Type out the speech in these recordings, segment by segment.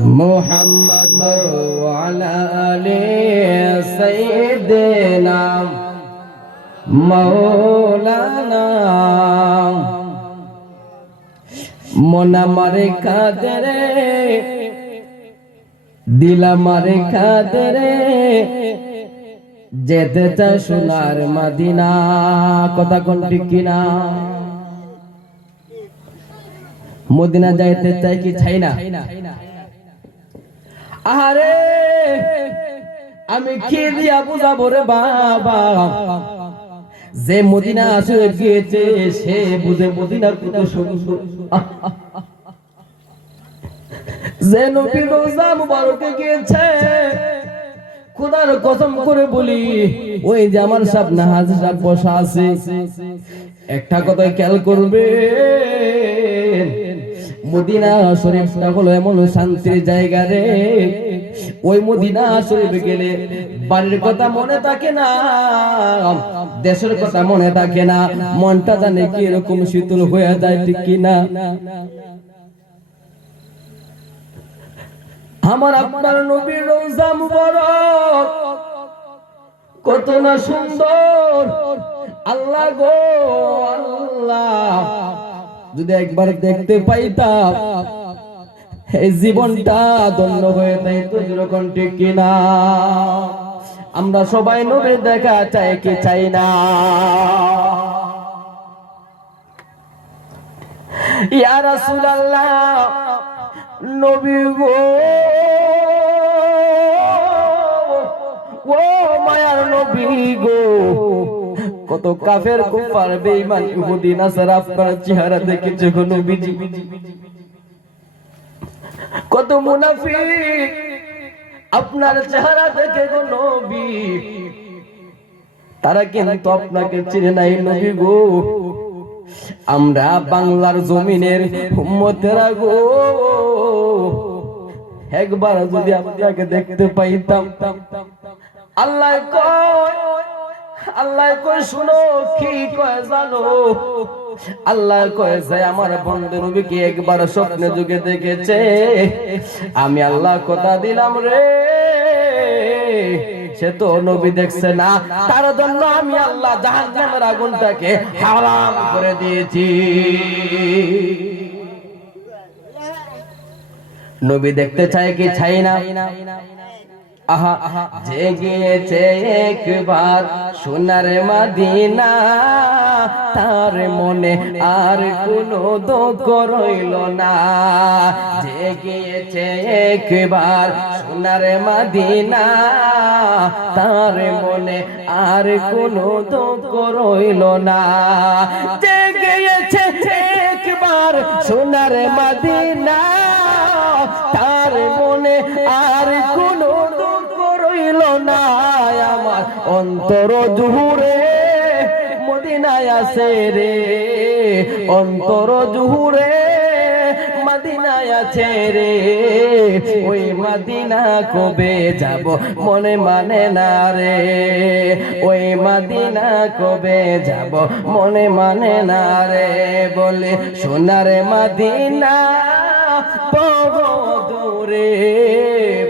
محمد وعلى آل سيدنا مولانا মন আমারে কাঁদে রে দিল আমারে কাঁদে রে যেতে চাই সোনার মাদিনা কথা কোন ঠিক কিনা মদিনা যাইতে চাই কি চাই না আরে আমি কি দিয়া বুঝাবো রে বাবা? যে মদিনা আসলে গিয়েছে, সে বুঝে মদিনা কত সুন্দর। যে নবী রোজা মুবারকে গিয়েছে, খোদার কসম করে বলি, ওই যে আমার হাজির সাহেব বসা আছে। একটা কথা খেয়াল করবে মদিনা শরীফটা হলো এমন শান্তির জায়গা রে। ওই মদিনা শরীফ গেলে বাড়ির কথা মনে থাকে না, দেশের কথা মনে থাকে না, মনটা জানে কি এরকম শীতল হয়ে যায় ঠিক কিনা। আমার আপনার নবীর রোজা মুবারক কত না সুন্দর। আল্লাহ গো, আল্লাহ। যদি একবার দেখতে পাইতাম, এই জীবনটা ধন্য হয়ে যাইতো যেরকম ঠিক কিনা? আমরা সবাই নবী দেখা চাই কি চাই না? ইয়া রাসূলুল্লাহ, নবী গো, ও মায়ার নবী গো কত কাফের কুফার বেঈমান ইহুদি নাসারা আপনার চেহারা দেখেছে গো নবীজি। কত মুনাফিক, আপনার চেহারা দেখে গো নবী। তারা কিন্তু আপনাকে চিনে নাই নবী গো। আমরা বাংলার জমিনের উম্মতেরা গো। একবার যদি আপনাকে দেখতে পাইতাম, আল্লাহ কয় আল্লাহ কয়, শুনো, কি কয় জানো? আল্লাহ কয়, যে আমার বন্ধু নবীকে একবার স্বপ্নে যুগে দেখেছে। আমি আল্লাহ কথা দিলাম রে। সে তো নবী দেখছে না। তার জন্য আমি আল্লাহ জাহান্নামের আগুনটাকে হারাম করে দিয়েছি। নবী দেখতে চায় কি চাই না? আহা, জেগেছে একবার সোনার মাদিনা। তার মনে আর কোনো দুঃখ রইল না। জেগেছে একবার সোনার মাদিনা। তার মনে আর কোনো দুঃখ রইল না। জেগেছে একবার সোনার মাদিনা। তার মনে আর কোনো না আমার অন্তর জুহুরে, মদিনায় আছে রে। অন্তর জুহুরে, মদিনায় আছে রে। ওই মদিনা কবে যাব মনে মানে না রে। ওই মদিনা কবে যাব মনে মানে না রে। বলে, সোনার মদিনা বহু দূরে,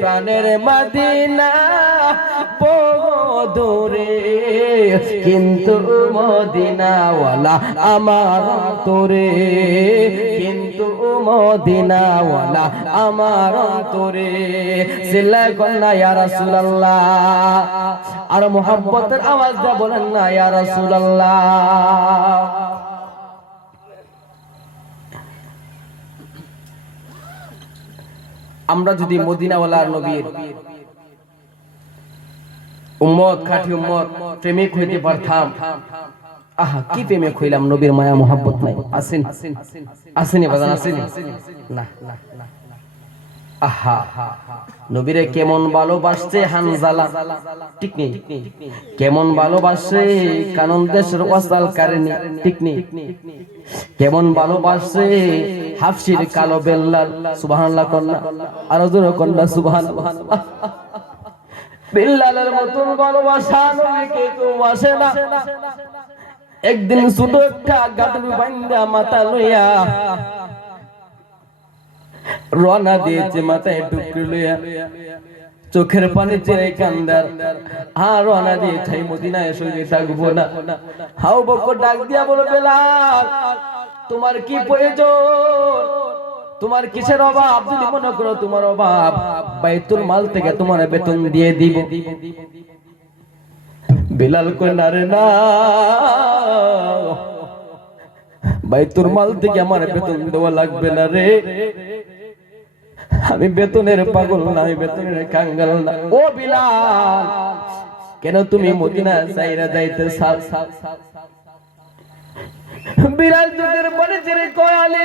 প্রাণের মদিনা দূরে কিন্তু মদিনাওয়ালা আমার তোরে কিন্তু মদিনাওয়ালা আমার তোরে সিল্লা কন্যা, ইয়া রাসূলুল্লাহ। আর মোহাব্বতের আওয়াজ দা বলেন না, ইয়া রাসূলুল্লাহ। আমরা যদি মদিনাওয়ালার নবীর উম্মত খাঁটি উম্মত, প্রেমিক হইতে পারতাম। আহা, কি প্রেমিক হইলাম, নবীর মায়া, মোহাব্বত নাই। আসেন, আসেনি বাজান, আসেনি। না আহা, নবীরে কেমন ভালোবাসছে হানজালা। ঠিক নেই। কেমন ভালোবাসে কানন দেশের ওয়াসাল কারেনি ঠিক নেই। কেমন ভালোবাসে হাফসির কালো বেল্লাল। সুবহানাল্লাহ কন্যা। আর জোরে কন্যা, সুবহানাল্লাহ। বিল্লালের মতন ভালোবাসা নবীকে কেউ আসে না। একদিন ছোট একটা গাটুর বান্দা মাথা লইয়া রওনা দিয়েছে মাথায় টুকরি লইয়া। চোখের পানি চেয়ে কান্দার। আর রওনা দিয়ে ছাই মদিনায় সঙ্গে থাকব না। হাও বকর ডাক দিয়া বলো বেলাল, তোমার কি প্রয়োজন? তোমার কিসের অভাব? যদি মনে করো তোমার অভাব বাইতুল মাল থেকে তোমার বেতন দিয়ে দিব। বিলাল কই না। রে না বাইতুল মাল থেকে আমার বেতন দেওয়া লাগবে না রে। আমি বেতনের পাগল না আমি বেতনের কাঙ্গাল না। ও বিলাল কেন তুমি মদিনা চাইরা যাইতে সাল সাল সাল বিড়াল যুগের পরে ছেড়ে কয়ালে।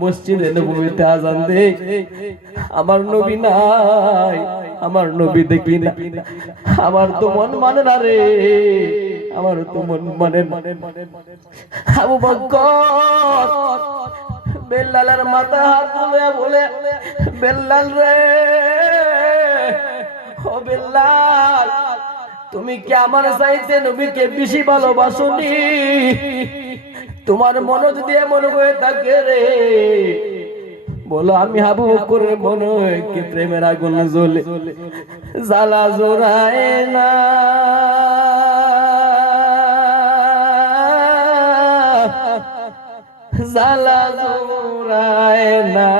মসজিদে নবীতে আজান দে। আমার নবী নাই, আমার নবী দেখি না। আমার তো মন মানে না রে, আমার তো মন মানে আবু বকর বেল্লালের মাথা হাত তুলে বলে, বেল্লাল রে, ও বেল্লাল, তুমি কি আমার চাইতে নবীকে বেশি ভালোবাসনি? তোমার মনে যদি এমন হয়ে থাকে রে। বলো আমি হাবু করে মনে কি প্রেমের আগুন জ্বলে, জ্বালা জোড়ায় না। জ্বালা জোড়ায় না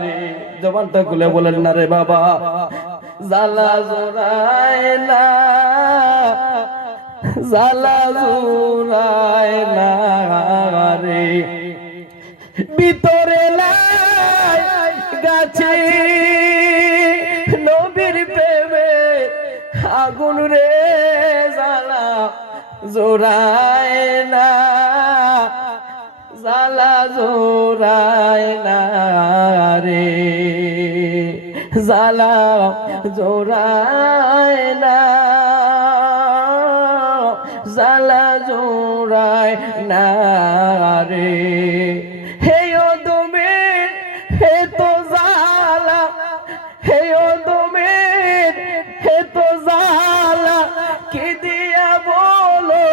রে। জবানটা খুলে বলেন না রে বাবা। জ্বালা জোড়ায় না। জ্বালা জোড়ায় না রে। ভিতরে গাছে নবীর প্রেমে আগুন রে জ্বালা জোড়ায় না। জ্বালা জোড়ায় না রে। জোড়ায় না। জ্বালা জোড়ায় না রে হে ও দমের, হে তো জ্বালা হে ও দমের, হে তো জ্বালা কি দিয়া বলো,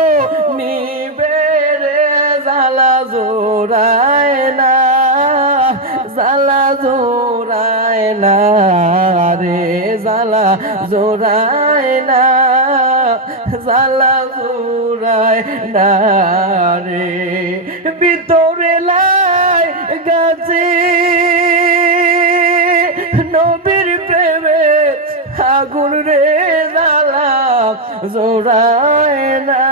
নিবে রে জ্বালা জোড়ায় না, জালা জোড়ায় না রে জ্বালা জোড়ায় না। জ্বালা জোড়ায় না রে ভিতরে লাই গাছে। নবীর প্রেমে আগুন রে জ্বালা, জোড়ায় না।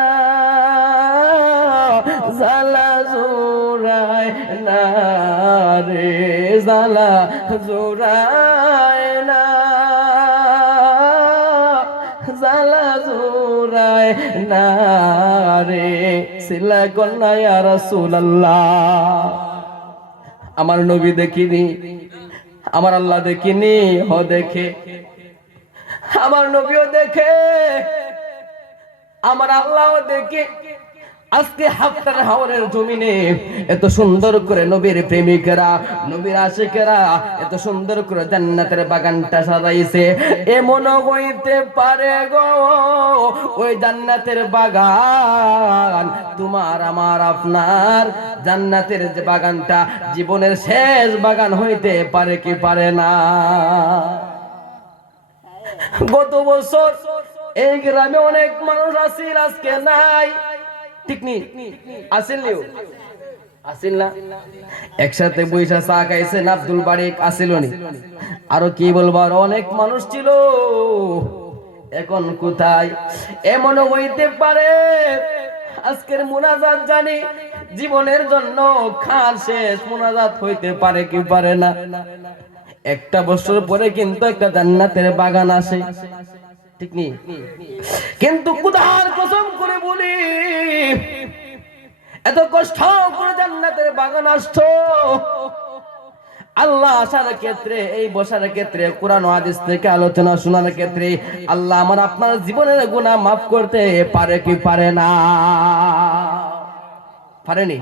জ্বালা, জোড়ায় না রে, জ্বালা, জোড়ায় না রে সিলা কন্যা ইয়া রাসূলুল্লাহ। আমার নবী দেখিনি, আমার আল্লাহ দেখিনি, হ দেখে। আমার নবীও দেখে, আমার আল্লাহও দেখে। আজকে হাফতার হাওরের জমিনে এত সুন্দর করে নবীর প্রেমিকেরা, নবীর আশিকেরা এত সুন্দর করে জান্নাতের বাগানটা সাজাইছে। এমন হইতে পারে গো, ওই জান্নাতের বাগান তোমার আমার আপনার। জান্নাতের যে বাগানটা জীবনের শেষ বাগান হইতে পারে কি পারে না। গত বছর এই গ্রামে অনেক মানুষ আসিল, আজকে নাই। ঠিক নি আসিল নিও আসিল না একসাথে বৈশা চা খাইছেন আব্দুল আসিল নি আরও কি বলব, আর অনেক মানুষ ছিল। এখন কোথায়? এমন হইতে পারে। আজকের জানি, জীবনের জন্য খান শেষ। মুনাজাত হইতে পারে কি পারে না। একটা বছর পরে কিন্তু একটা জান্নাতের বাগান আসে। ঠিক নি কিন্তু কুদার কসম করে বলি? এত কষ্ট করে জান্নাতের বাগান আসত আল্লাহ আসার ক্ষেত্রে, এই বসার ক্ষেত্রে, কোরআন হাদিস থেকে আলোচনা শোনার ক্ষেত্রে আল্লাহ আমার আপনার জীবনের গুণা মাফ করতে পারে কি পারে না? পারেনি?